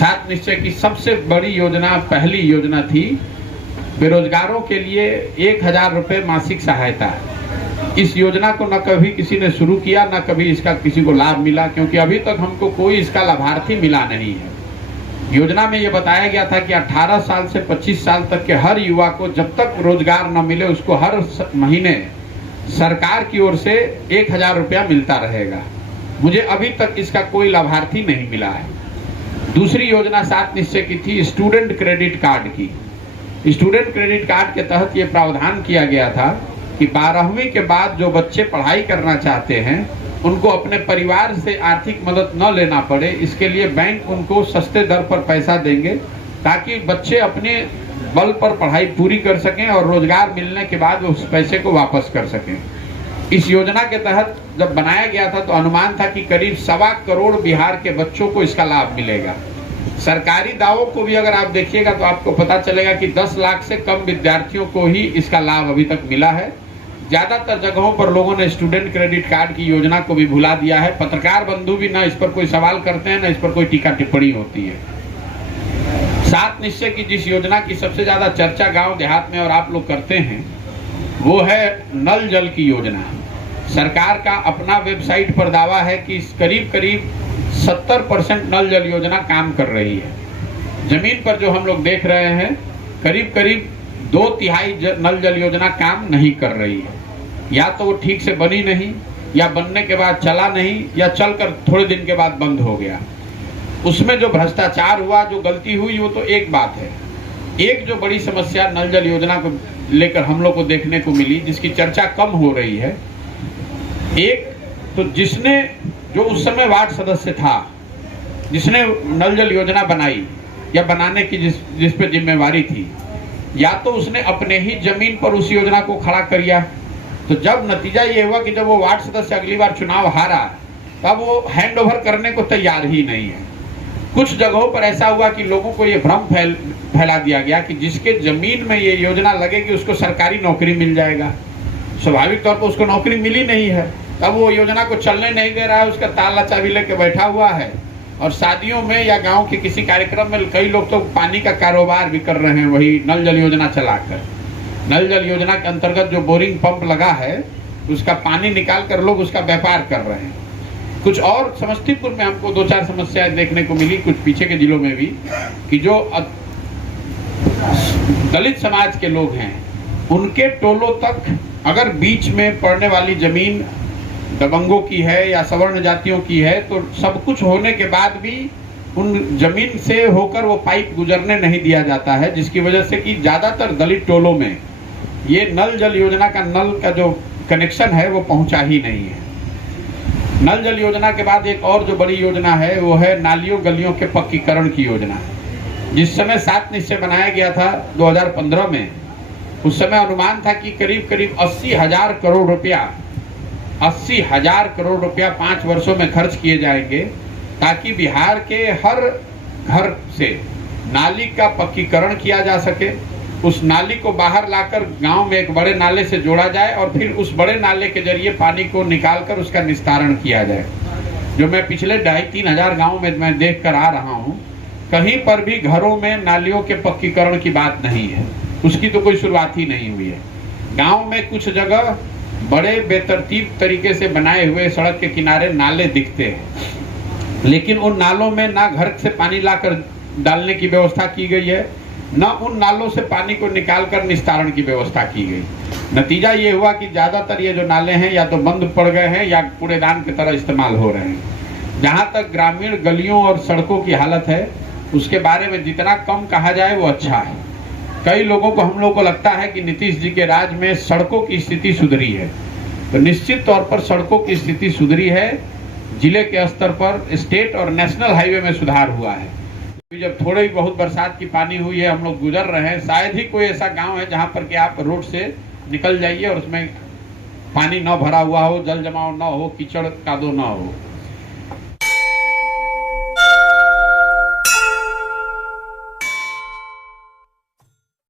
सात निश्चय की सबसे बड़ी योजना, पहली योजना थी बेरोजगारों के लिए 1000 रुपये मासिक सहायता। इस योजना को न कभी किसी ने शुरू किया, न कभी इसका किसी को लाभ मिला, क्योंकि अभी तक हमको कोई इसका लाभार्थी मिला नहीं है। योजना में ये बताया गया था कि 18 साल से 25 साल तक के हर युवा को जब तक रोजगार न मिले उसको हर महीने सरकार की ओर से 1000 रुपया मिलता रहेगा। मुझे अभी तक इसका कोई लाभार्थी नहीं मिला है। दूसरी योजना सात निश्चय की थी स्टूडेंट क्रेडिट कार्ड की। स्टूडेंट क्रेडिट कार्ड के तहत ये प्रावधान किया गया था कि 12वीं के बाद जो बच्चे पढ़ाई करना चाहते हैं उनको अपने परिवार से आर्थिक मदद न लेना पड़े, इसके लिए बैंक उनको सस्ते दर पर पैसा देंगे ताकि बच्चे अपने बल पर पढ़ाई पूरी कर सकें और रोजगार मिलने के बाद उस पैसे को वापस कर सकें। इस योजना के तहत जब बनाया गया था तो अनुमान था कि करीब 1.25 करोड़ बिहार के बच्चों को इसका लाभ मिलेगा। सरकारी दावों को भी अगर आप देखिएगा तो आपको पता चलेगा कि 10 लाख से कम विद्यार्थियों को ही इसका लाभ अभी तक मिला है। ज्यादातर जगहों पर लोगों ने स्टूडेंट क्रेडिट कार्ड की योजना को भी भुला दिया है। पत्रकार बंधु भी ना इस पर कोई सवाल करते हैं, ना इस पर कोई टीका टिप्पणी होती है। सात निश्चय की जिस योजना की सबसे ज्यादा चर्चा गांव देहात में और आप लोग करते हैं वो है नल जल की योजना। सरकार का अपना वेबसाइट पर दावा है कि करीब 70% नल जल योजना काम कर रही है। जमीन पर जो हम लोग देख रहे हैं करीब 2/3 नल जल योजना काम नहीं कर रही है। या तो वो ठीक से बनी नहीं, या बनने के बाद चला नहीं, या चलकर थोड़े दिन के बाद बंद हो गया। उसमें जो भ्रष्टाचार हुआ, जो गलती हुई, वो तो एक बात है। एक जो बड़ी समस्या नल जल योजना को लेकर हम लोग को देखने को मिली, जिसकी चर्चा कम हो रही है, एक तो जिसने जो उस समय वार्ड सदस्य था, जिसने नल जल योजना बनाई या बनाने की जिस पे जिम्मेवारी थी, या तो उसने अपने ही जमीन पर उस योजना को खड़ा कर दिया। तो जब नतीजा ये हुआ कि जब वो वार्ड सदस्य अगली बार चुनाव हारा तब वो हैंड ओवर करने को तैयार ही नहीं है। कुछ जगहों पर ऐसा हुआ कि लोगों को ये भ्रम फैला दिया गया कि जिसके जमीन में ये योजना लगेगी उसको सरकारी नौकरी मिल जाएगा। स्वाभाविक तौर पर उसको नौकरी मिली नहीं है, तब वो योजना को चलने नहीं दे रहा है, उसका ताला चाबी लेके बैठा हुआ है। और शादियों में या गांव के किसी कार्यक्रम में कई लोग तो पानी का कारोबार भी कर रहे हैं वही नल जल योजना चलाकर। नल जल योजना के अंतर्गत जो बोरिंग पंप लगा है उसका पानी निकाल कर लोग उसका व्यापार कर रहे हैं। कुछ और समस्तीपुर में हमको 2-4 समस्याएं देखने को मिली, कुछ पीछे के जिलों में भी, कि जो दलित समाज के लोग हैं उनके टोलों तक अगर बीच में पड़ने वाली जमीन दबंगों की है या सवर्ण जातियों की है तो सब कुछ होने के बाद भी उन जमीन से होकर वो पाइप गुजरने नहीं दिया जाता है, जिसकी वजह से कि ज्यादातर दलित टोलों में ये नल जल योजना का नल का जो कनेक्शन है वो पहुंचा ही नहीं है। नल जल योजना के बाद एक और जो बड़ी योजना है वो है नालियों गलियों के पक्कीकरण की योजना। जिस समय सात निश्चय बनाया गया था 2015 में, उस समय अनुमान था कि करीब 80,000 करोड़ रुपया 5 वर्षों में खर्च किए जाएंगे ताकि बिहार के हर घर से नाली का पक्कीकरण किया जा सके। उस नाली को बाहर लाकर गांव में एक बड़े नाले से जोड़ा जाए और फिर उस बड़े नाले के जरिए पानी को निकालकर उसका निस्तारण किया जाए। जो मैं पिछले 2,500-3 हजार गाँव में मैं देख कर आ रहा हूँ, कहीं पर भी घरों में नालियों के पक्कीकरण की बात नहीं है, उसकी तो कोई शुरुआत ही नहीं हुई है। गाँव में कुछ जगह बड़े बेतरतीब तरीके से बनाए हुए सड़क के किनारे नाले दिखते हैं, लेकिन उन नालों में ना घर से पानी लाकर डालने की व्यवस्था की गई है, न उन नालों से पानी को निकालकर निस्तारण की व्यवस्था की गई। नतीजा ये हुआ कि ज्यादातर ये जो नाले हैं या तो बंद पड़ गए हैं या कूड़ेदान की तरह इस्तेमाल हो रहे हैं। जहाँ तक ग्रामीण गलियों और सड़कों की हालत है उसके बारे में जितना कम कहा जाए वो अच्छा है। कई लोगों को, हम लोग को लगता है कि नीतीश जी के राज में सड़कों की स्थिति सुधरी है, तो निश्चित तौर पर सड़कों की स्थिति सुधरी है। जिले के स्तर पर स्टेट और नेशनल हाईवे में सुधार हुआ है। जब थोड़ी बहुत बरसात की पानी हुई है, हम लोग गुजर रहे हैं, शायद ही कोई ऐसा गांव है जहां पर कि आप रोड से निकल जाइए और उसमें पानी न भरा हुआ हो, जल जमाव न हो, कीचड़ कादो न हो।